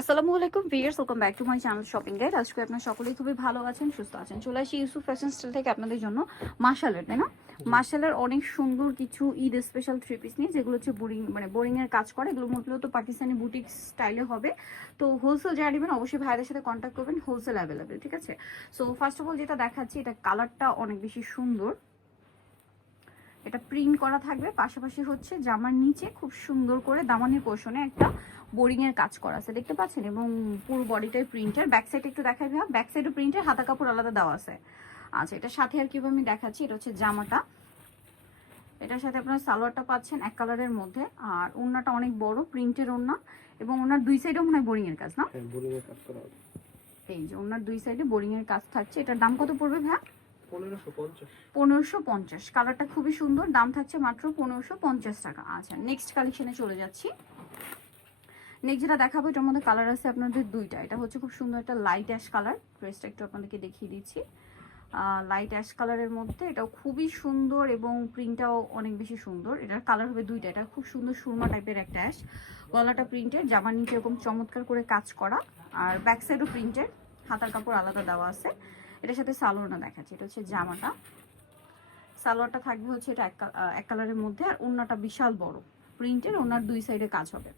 আসসালামু আলাইকুম viewers, welcome back to my channel shopping guide. আজকে আপনারা সকলেই খুবই ভালো আছেন, সুস্থ আছেন। চলে আসি ইউসুফ ফ্যাশন স্টাইল থেকে আপনাদের জন্য মাশালের, তাই না? মাশালের অনেক সুন্দর কিছু ঈদ স্পেশাল থ্রি পিস নিয়ে, যেগুলো হচ্ছে বোরিং এর কাজ করে। এগুলো মূলত পাকিস্তানি বুটিক স্টাইলে হবে। তো হোলসেল যারা নেবেন অবশ্যই ভাইদের সাথে কন্ট্যাক্ট করবেন, হোলসেল অ্যাভেলেবেল, ঠিক আছে? সো ফার্স্ট অফ অল যেটা দেখাচ্ছি, এটা কালারটা অনেক বেশি সুন্দর। এটা প্রিন্ট করা থাকবে, পাশাপাশি হচ্ছে জামার নিচে খুব সুন্দর করে দামানের পোর্শনে একটা বোরিং এর কাজ করা আছে, দেখতে পাচ্ছেন? এবং পুরো বডিটাই প্রিন্টের। ব্যাক সাইড একটু দেখাই ভাই, ব্যাক সাইডও প্রিন্টের, হাতা কাপড় আলাদা দেওয়া আছে। আচ্ছা, এটার সাথে আর কিভাবে আমি দেখাচ্ছি, এটা হচ্ছে জামাটা। এটার সাথে আপনারা সালোয়ারটা পাচ্ছেন এক কালারের মধ্যে, আর ওড়নাটা অনেক বড় প্রিন্টের ওড়না, এবং ওনার দুই সাইডেও মনে হয় বোরিং এর কাজ, না? বোরিং এর কাজ করা হবে। এই যে ওনার দুই সাইডে বোরিং এর কাজ থাকছে। এটার দাম কত পড়বে ভাই? 1550। 1550। কালারটা খুবই সুন্দর, দাম থাকছে মাত্র 1550 টাকা। আচ্ছা, নেক্সট কালেকশনে চলে যাচ্ছি। নেক্সট যেটা দেখাবো, এটার মধ্যে কালার আছে আপনাদের দুইটা। এটা হচ্ছে খুব সুন্দর একটা লাইট অ্যাশ কালার। ড্রেসটা একটু আপনাদেরকে দেখিয়ে দিচ্ছি। লাইট অ্যাশ কালারের মধ্যে, এটাও খুবই সুন্দর এবং প্রিন্টটাও অনেক বেশি সুন্দর। এটার কালার হবে দুইটা। এটা খুব সুন্দর সুরমা টাইপের একটা অ্যাশ, গলাটা প্রিন্টের, জামার নিচে এরকম চমৎকার করে কাজ করা, আর ব্যাক সাইডও প্রিন্টের, হাতার কাপড় আলাদা দেওয়া আছে। এটার সাথে সালোয়ারটা দেখাচ্ছি। এটা হচ্ছে জামাটা, সালোয়ারটা থাকবে হচ্ছে এটা এক কালারের মধ্যে, আর ওড়নাটা বিশাল বড় প্রিন্টের, ওড়নার দুই সাইডে কাজ হবে।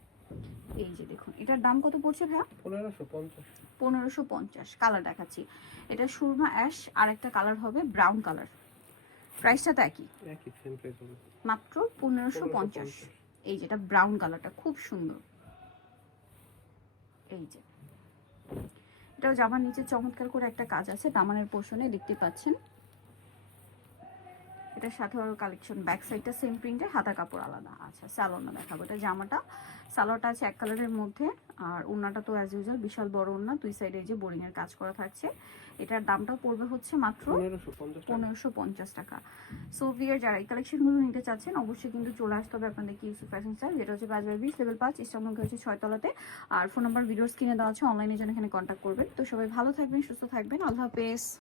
এই যে দেখুন, এটার দাম কত পড়ছে ভাইয়া? 1550। 1550। কালার দেখাচ্ছি, এটা সুরমা অ্যাশ, আর একটা কালার হবে ব্রাউন কালার। প্রাইসটা তো একই, একই সেম প্রাইস হবে, মাত্র 1550। এই যেটা ব্রাউন কালারটা খুব সুন্দর। এই যে এটাও জামার নিচে চমৎকার করে একটা কাজ আছে দামানের পোর্শনে, দেখতে পাচ্ছেন। এটার সাথে আরো কালেকশন, ব্যাক সাইডটা সেম প্রিন্টের, হাতা কাপড় আলাদা। আচ্ছা, সালোয়ারটা দেখাবো। এটা জামাটা, সালোয়ারটা আছে এক কালারের মধ্যে, আর ওড়নাটা তো অ্যাজ ইউজুয়াল বিশাল বড় ওড়না, দুই সাইডে যে বোরিং এর কাজ করা থাকছে। এটার দামটাও পড়বে হচ্ছে মাত্র 1550 টাকা। সো ভিয়ার, যারা এই কালেকশনগুলো নিতে চাচ্ছেন অবশ্যই কিন্তু চলে আসতে হবে আপনাদের কি ইউসুফ ফ্যাশন স্টাইল, যেটা হচ্ছে বাজার 20 লেভেল 5 ইস্টামলকে হচ্ছে 6 তলাতে। আর ফোন নাম্বার ভিডিওর স্ক্রিনে দেওয়া আছে, অনলাইনে জন্য এখানে কন্ট্যাক্ট করবেন। তো সবাই ভালো থাকবেন, সুস্থ থাকবেন, আল্লাহ হাফেজ।